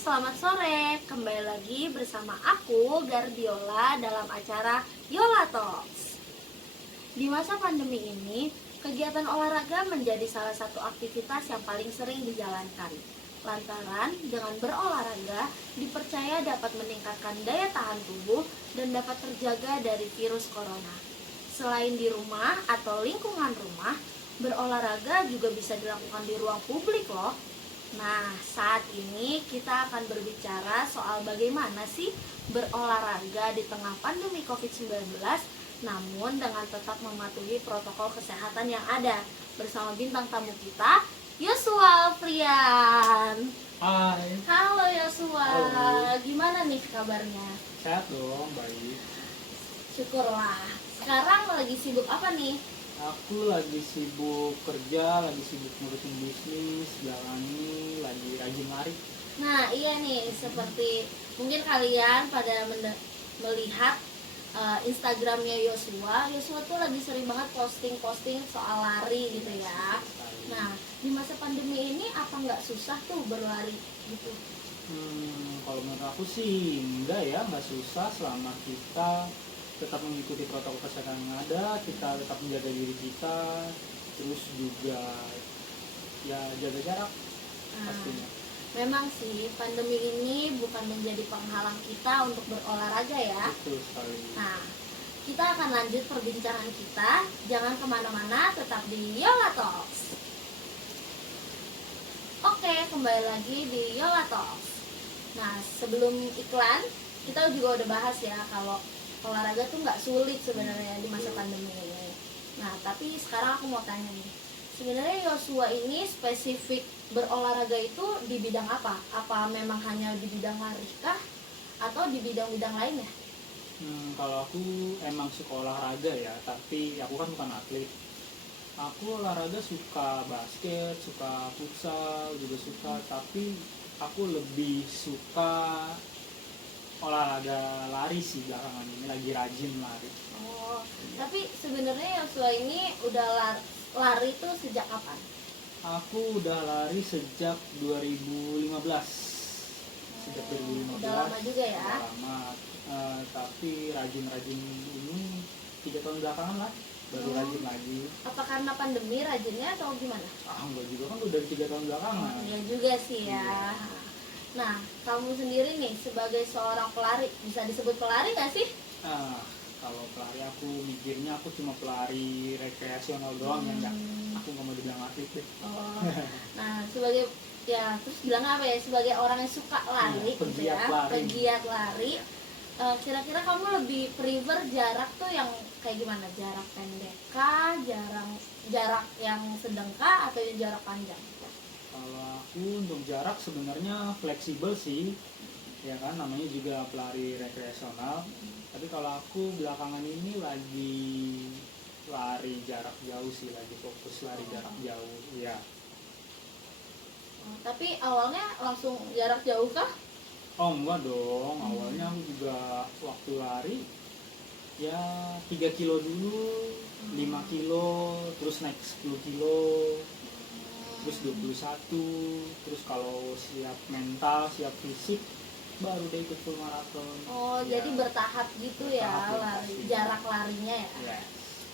selamat sore. Kembali lagi bersama aku, Gardiola, dalam acara Yola Talks. Di masa pandemi ini, kegiatan olahraga menjadi salah satu aktivitas yang paling sering dijalankan. Lantaran dengan berolahraga dipercaya dapat meningkatkan daya tahan tubuh dan dapat terjaga dari virus corona. Selain di rumah atau lingkungan rumah, berolahraga juga bisa dilakukan di ruang publik loh. Nah, saat ini kita akan berbicara soal bagaimana sih berolahraga di tengah pandemi COVID-19 namun dengan tetap mematuhi protokol kesehatan yang ada. Bersama bintang tamu kita, Yosua Alfrian. Hai. Halo Yosua, Halo. gimana nih kabarnya? Sehat dong, baik. Syukurlah. Sekarang lagi sibuk apa nih? Aku lagi sibuk kerja, lagi sibuk ngurusin bisnis, jalani, lagi rajin lari. Nah iya nih, seperti mungkin kalian pada melihat Instagramnya Yosua tuh lagi sering banget posting soal lari gitu ya. Nah di masa pandemi ini apa nggak susah tuh berlari gitu? Kalau menurut aku sih nggak susah selama kita tetap mengikuti protokol kesehatan yang ada, kita tetap menjaga diri kita, terus juga ya jaga jarak pastinya. Memang sih pandemi ini bukan menjadi penghalang kita untuk berolahraga ya. Betul sekali. Nah, kita akan lanjut perbincangan kita. Jangan kemana-mana, tetap di Yola Talks. Oke, kembali lagi di Yola Talks. Nah, sebelum iklan, kita juga udah bahas ya kalau olahraga tuh nggak sulit sebenarnya di masa pandemi ini. Nah, tapi sekarang aku mau tanya nih, sebenarnya Yosua ini spesifik berolahraga itu di bidang apa? Apa memang hanya di bidang lari kah? Atau di bidang-bidang lainnya? Kalau aku emang suka olahraga ya, tapi aku kan bukan atlet. Aku olahraga suka basket, suka futsal, juga suka, tapi aku lebih suka olahraga lari sih belakangan ini, lagi rajin lari. Oh, tapi sebenarnya Yosua ini udah lari tuh sejak kapan? Aku udah lari sejak 2015. Sejak 2015. Udah lama juga ya? Udah lama. Tapi rajin-rajin ini 3 tahun belakangan lah, baru rajin lagi. Apa karena pandemi rajinnya atau gimana? Enggak juga, kan udah 3 tahun belakangan. Iya juga sih ya. Iya. Nah, kamu sendiri nih sebagai seorang pelari, bisa disebut pelari nggak sih? Kalau pelari aku mikirnya aku cuma pelari rekreasional doang ya, enggak. Aku nggak mau dibilang atlet deh. Oh. Nah, sebagai ya terus bilang apa ya, sebagai orang yang suka lari gitu ya, pegiat lari. Kira-kira kamu lebih prefer jarak tuh yang kayak gimana? Jarak pendek kah, jarak yang sedang kah, atau jarak panjang? Kalau aku untuk jarak sebenarnya fleksibel sih, ya kan, namanya juga pelari rekreasional. Tapi kalau aku belakangan ini lagi lari jarak jauh sih, lagi fokus lari jarak jauh ya. Tapi awalnya langsung jarak jauh kah? Oh enggak dong, awalnya aku juga waktu lari ya 3 kilo dulu, 5 kilo, terus naik 10 kilo, terus 21, terus kalau siap mental, siap fisik, baru deh ikut full maraton. Oh, ya. Jadi bertahap gitu ya lari, jarak larinya ya? Yes.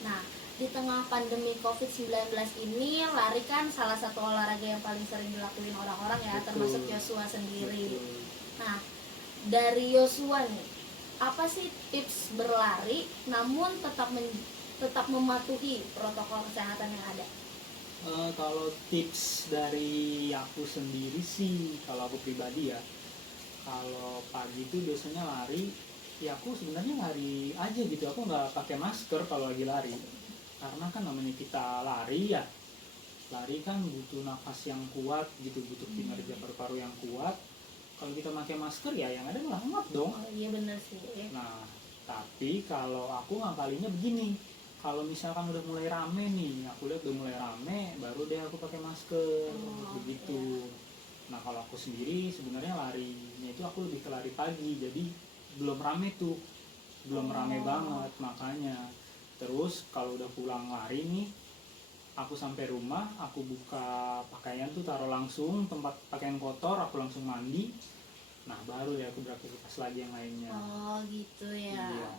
Nah, di tengah pandemi COVID-19 ini, lari kan salah satu olahraga yang paling sering dilakuin orang-orang ya, Betul. termasuk Yosua sendiri. Betul. Nah, dari Yosua nih, apa sih tips berlari namun tetap mematuhi protokol kesehatan yang ada? Kalau tips dari aku sendiri sih, kalau aku pribadi ya, kalau pagi itu biasanya lari, ya aku sebenarnya lari aja gitu, aku nggak pakai masker kalau lagi lari, karena kan namanya kita lari ya, lari kan butuh nafas yang kuat gitu, butuh kinerja paru-paru yang kuat. Kalau kita pakai masker ya yang ada malah ngap dong. Oh iya bener sih. Nah, tapi kalau aku ngakalinya begini, kalau misalkan udah mulai rame nih, aku lihat udah mulai rame, baru deh aku pakai masker, begitu. Nah, kalau aku sendiri sebenarnya larinya itu aku lebih ke lari pagi, jadi belum rame tuh, belum rame banget makanya. Terus kalau udah pulang lari nih, aku sampai rumah, aku buka pakaian tuh, taruh langsung tempat pakaian kotor, aku langsung mandi, Nah baru ya aku beraktivitas lagi yang lainnya. Oh gitu ya. Iya.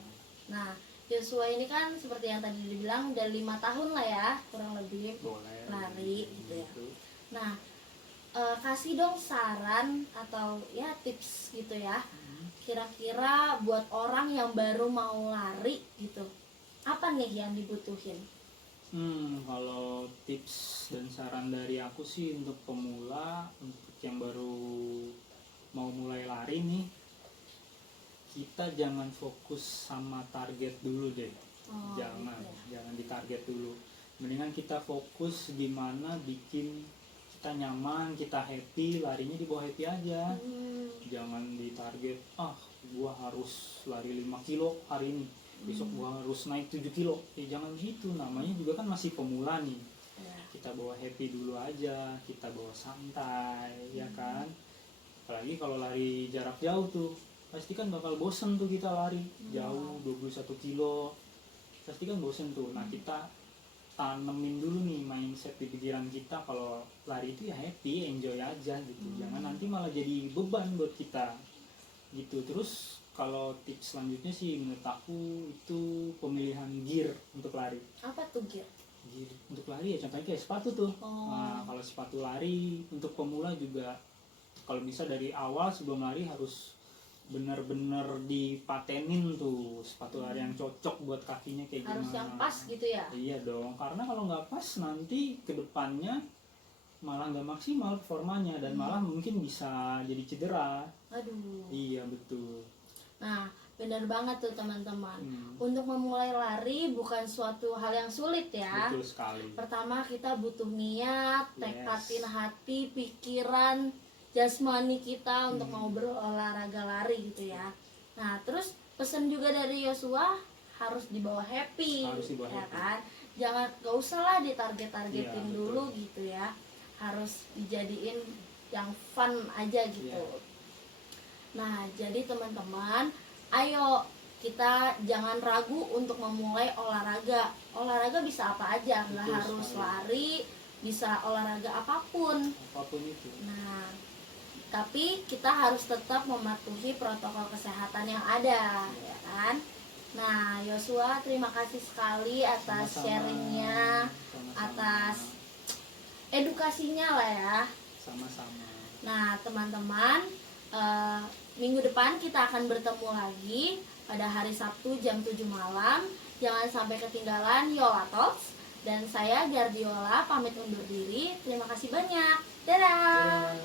Nah, Joshua ini kan seperti yang tadi dibilang udah 5 tahun lah ya kurang lebih Boleh lari gitu ya. Nah, kasih dong saran atau ya tips gitu ya. Kira-kira buat orang yang baru mau lari gitu, apa nih yang dibutuhin? Kalau tips dan saran dari aku sih untuk pemula, untuk yang baru mau mulai lari nih, kita jangan fokus sama target dulu deh. Jangan ditarget dulu. Mendingan kita fokus gimana bikin kita nyaman, kita happy, larinya di bawah happy aja. Jangan ditarget, gua harus lari 5 kilo hari ini, besok gua harus naik 7 kilo. Jangan gitu, namanya juga kan masih pemula nih. Kita bawa happy dulu aja, kita bawa santai, ya kan. Apalagi kalau lari jarak jauh tuh, pasti kan bakal bosen tuh kita lari jauh 21 kilo, pasti kan bosen tuh. Nah kita tanemin dulu nih mindset di pikiran kita kalau lari itu ya happy, enjoy aja gitu. Jangan nanti malah jadi beban buat kita gitu. Terus kalau tips selanjutnya sih menurut aku itu pemilihan gear untuk lari. Apa tuh gear? Gear untuk lari ya contohnya kayak sepatu tuh. Nah, kalau sepatu lari untuk pemula juga kalau bisa dari awal sebelum lari harus benar-benar dipatenin tuh sepatu lari yang cocok buat kakinya kayak gimana. Harus yang pas gitu ya? Iya dong, karena kalau nggak pas nanti kedepannya malah nggak maksimal performanya dan malah mungkin bisa jadi cedera. Aduh. Iya betul. Nah, benar banget tuh teman-teman. Untuk memulai lari bukan suatu hal yang sulit ya. Betul sekali. Pertama kita butuh niat, tekatin hati, pikiran, jasmani kita untuk mau berolahraga lari gitu ya. Nah, terus pesan juga dari Joshua harus dibawa happy, ya kan? Jangan, gak usah lah ditarget-targetin dulu gitu ya. Harus dijadiin yang fun aja gitu. Nah, jadi teman-teman, ayo kita jangan ragu untuk memulai olahraga. Olahraga bisa apa aja, nggak harus lari, bisa olahraga apapun. Apapun itu. Nah, tapi kita harus tetap mematuhi protokol kesehatan yang ada, ya kan? Nah, Joshua, terima kasih sekali atas sharingnya, atas edukasinya lah ya. Sama-sama. Nah, teman-teman, minggu depan kita akan bertemu lagi pada hari Sabtu jam 7 malam. Jangan sampai ketinggalan Yola Talks. Dan saya Gardiola pamit undur diri. Terima kasih banyak. Dadah.